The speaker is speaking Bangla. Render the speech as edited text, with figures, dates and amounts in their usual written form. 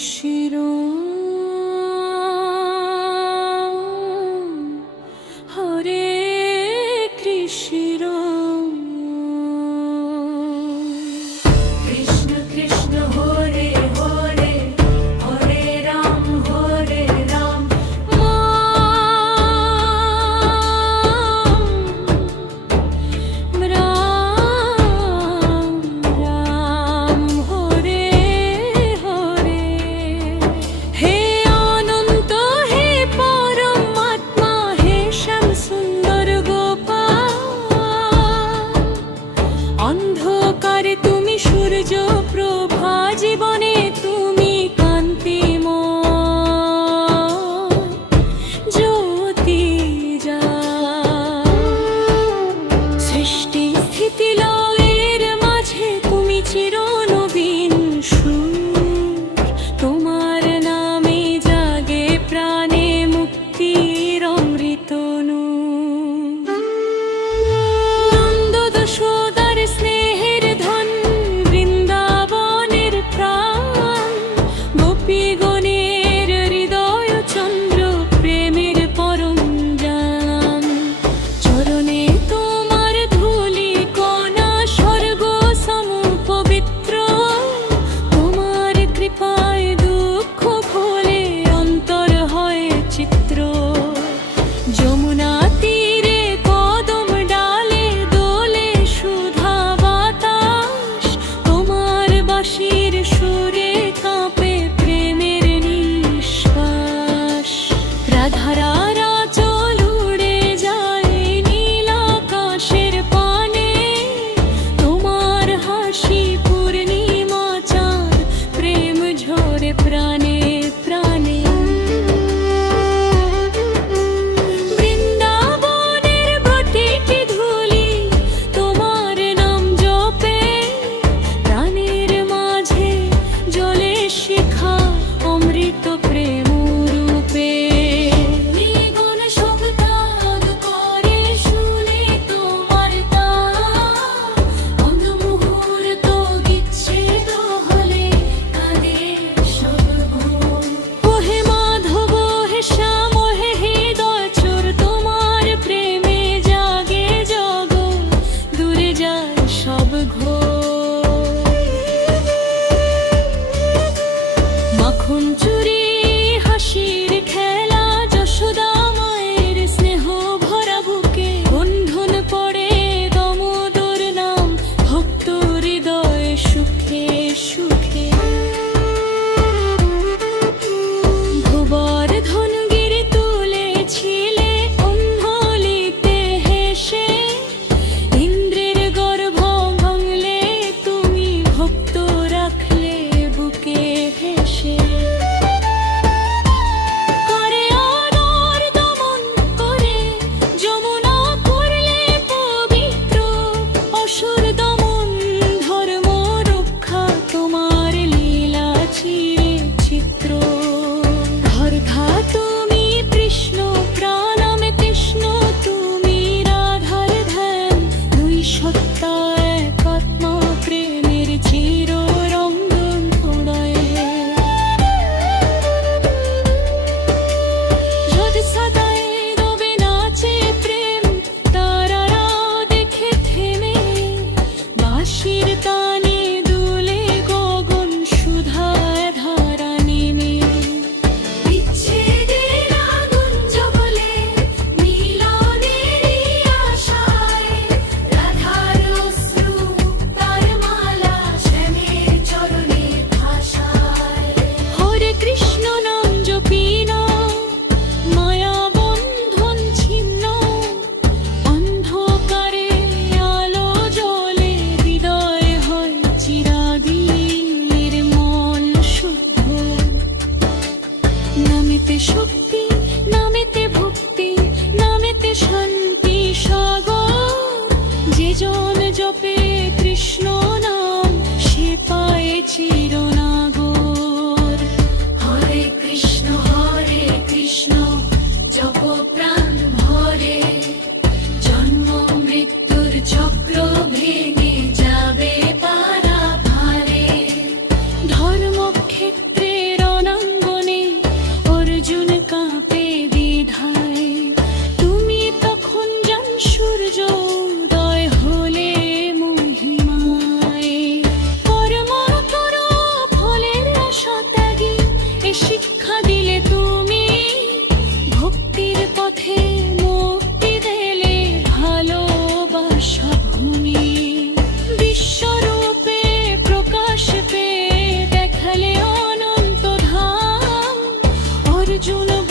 শিরো হরে কৃষ্ণ কৃষ্ণ কৃষ্ণ হরে হরে হরে রাম রাম রাম হরে হরে হে অনন্ত হে পরমাত্মা হে শ্যাম সুন্দর গোপাল অন্ধকারে তুমি সূর্য প্রভা জীবনে তুমি কান্তিময় জ্যোতি যা সৃষ্টি স্থিতি লয়ের মাঝে তুমি চিরনবীন সুর তোমার নামে জাগে প্রাণে মুক্তির অমৃতনু নন্দ যশোদার স্নেহের ধন বৃন্দাবনের প্রাণ গোপীগণের হৃদয় চন্দ্র প্রেমের পরম জান চরণে তোমার ধূলি কণা স্বর্গ সম পবিত্র তোমার কৃপায় দুঃখ ভোলে অন্তর হয় চিত্র যমুনা তীরে কদম ডালে দোলে সুধা বাতাস তোমার বাঁশির সুরে কাঁপে প্রেমের নিঃশ্বাস রাধারা চল উড়ে যায় নীল আকাশের পানে তোমার হাসি পূর্ণিমা চাঁদ প্রেম ঝরে প্রাণে প্রাণে অর্জুন